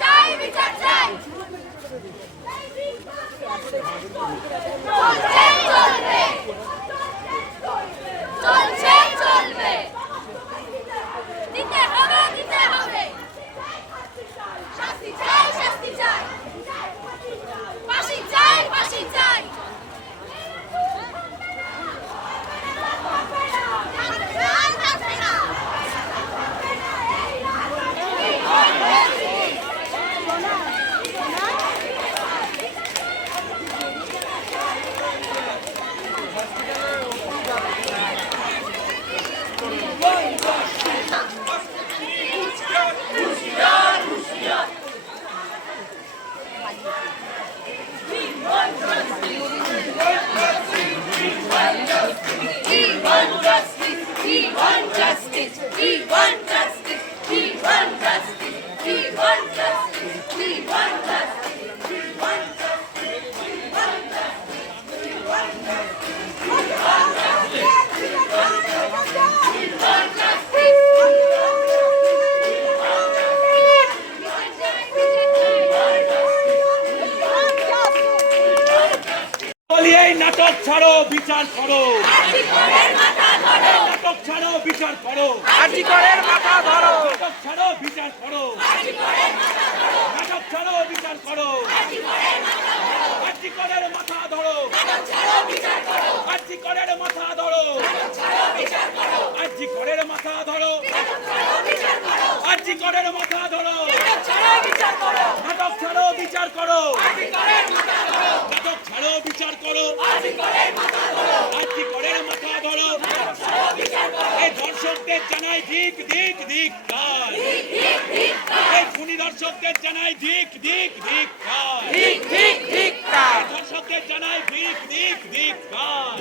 চাই এই নাটক ছাড়ো বিচার করো। নাটক ছাড়ো বিচার করো। মাথা ধরো। নাটক ছাড়ো বিচার করো। নাটক ছাড়ো বিচার করো। আজিকরের মাথা ধরো। আজিকরের মাথা ধরো। আজিকরের মাথা ধরো। আজিকরের মাথা ধরো। নাটক ছাড়ো বিচার করো নাটক ছাড়ো বিচার করো আজিকরের মাথা ধরো। এই দর্শকদের জানাই দিক দিক দিক কার। এই খুনি দর্শকদের জানাই দিক দিক দিক কার। দিক দিক দিক কাজ দর্শকদের জানাই দিক দিক দিক কার।